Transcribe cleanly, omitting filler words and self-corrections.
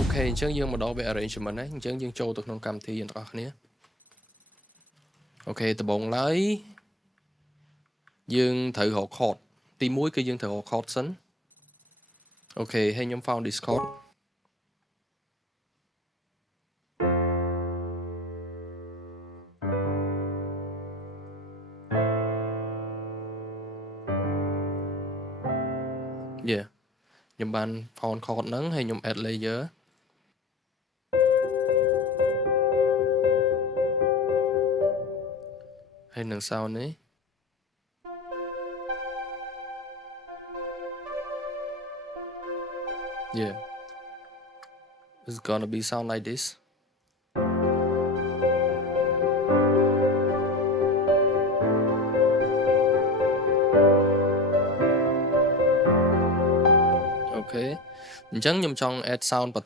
ok អញ្ចឹងយើងមកដល់ arrangement ហ្នឹងអញ្ចឹងយើងចូលទៅក្នុងកម្មវិធីទាំងអស់គ្នាអូខេដំបូងឡើយយើងត្រូវរក code ទី1គឺយើងត្រូវរក code សិនអូខេហើយខ្ញុំ found Discord yeah ខ្ញុំបាន found code ហ្នឹងហើយខ្ញុំ add layer ហើយនឹង sound នេះ yeah it's gonna be sound like this okay អញ្ចឹងខ្ញុំចង់ add sound បន្ថែម